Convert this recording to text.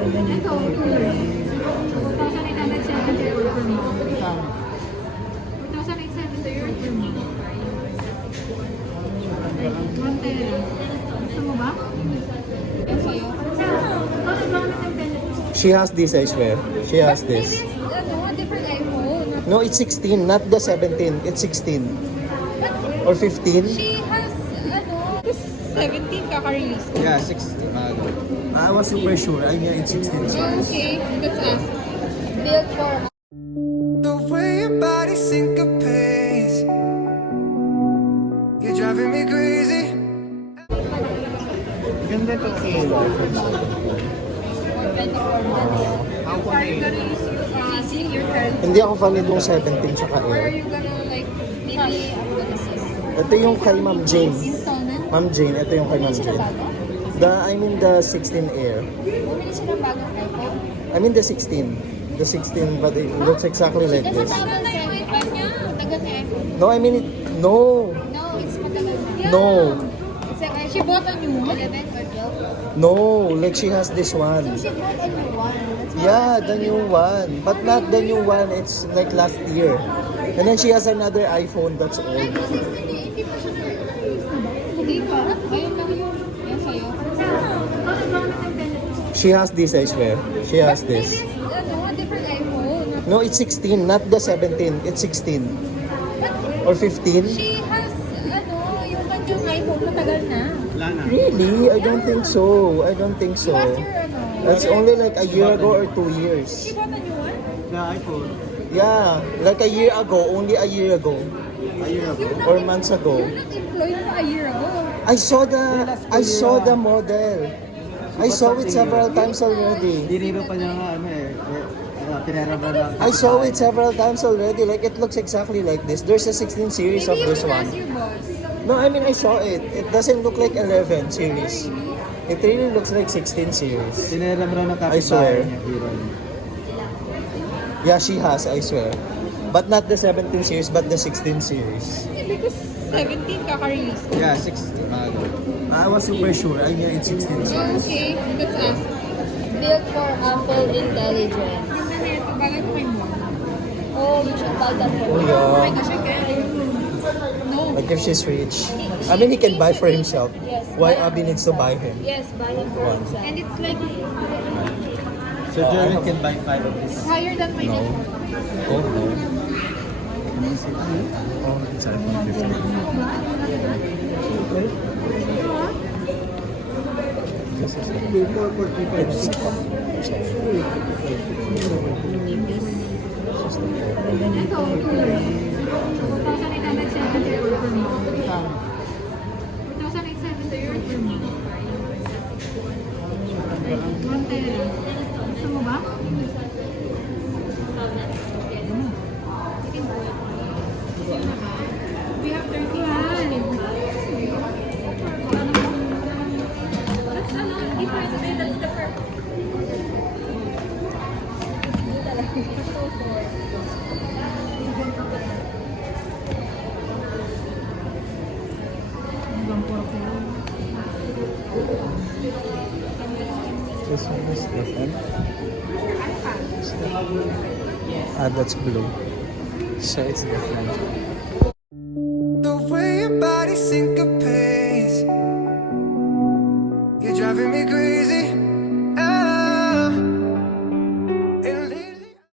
Ito, 2,870 euro per month. 2,870 euro per month. Like, 1 tera. Gusto mo ba? Yan sa'yo. Bakit ba kami ng benefits? She has this, I swear. She has Maybe this. it's, a different iPhone. No, it's 16, not the 17. It's 16. Or 15. She has, 17 kaka-release. Yeah, 16. I was super sure. I knew it's 16. Okay, let's ask. Built for The way your body syncopates, you're driving me crazy. Ganda to. 24 months. Are you gonna use your current? Hindi ako fan nitong 17 tsaka Or are Air. you gonna like, maybe I'm gonna see. Ito yung kay Ma'am Jane. Installment? Ma'am Jane, ito yung kay Ma'am Bumili siya Jane. ng bago? I mean the 16 Air. Bumili siya ng bagong iPhone? I mean the 16. The 16, but it looks exactly like Kasi this. tama na yung iPhone niya. Tagal na yung iPhone. No, I mean it. No. No, it's matagal na. No. It's like, she bought a new one. 11 or 12? No. Like she has this So one. she bought a new one. That's why Yeah, the new one. But not the new one. It's like last year. And then she has another iPhone that's old. Ay, kasi hindi pa siya na-release na ba? Hindi pa. Ayun lang yun. Yan sa'yo. Bakit ba kami ng benefits? She has this, I swear. She has Maybe this. it's, a different iPhone. No, it's 16, not the 17. It's 16. Or 15. She has, yung kanyang iPhone matagal na. Really? I don't think so. I don't think so. Last year, That's only like a year ago or 2 years. She bought a new one? Yeah, like a year ago. Only a year ago. Or months ago. You're not employed na a year ago. I saw the model. I saw it several times already. Diniro pa niya nga pinera ba na. I saw it several times already. Like it looks exactly like this. There's a 16 series of Maybe you this can one. ask your boss. No, I mean I saw it. It doesn't look like 11 series. It really looks like 16 series. Tinera mo raw ng I swear. kapitbahay niya. Hero. Yeah, she has, I swear. But not the 17 series, but the 16 series. Because 17 kaka-release. Yeah, 16. I was super sure. I knew it's 16 series. Okay, let's ask. Built for Apple Intelligence. Yung na ito, bagay ko kay mo. Oh, you should buy that for Oh me. Oh my yeah. gosh, I can't. No. Like if she's rich. I mean, he can buy for himself. Yes. Why Abby needs to buy him? Yes, buy him for himself. And it's like, So Jerry can buy 5 of this. it's higher than my No. net. Oh no. Oh, it's iPhone 15. This is Ito, 2,870 euro per month. 2,870 euro per month. Like, 1 tera. Gusto mo ba? We have 31. That's a lot. Difference. That's the perfect. This one is different. Ah, that's blue. So it's different. The way your body syncopates, you're driving me crazy.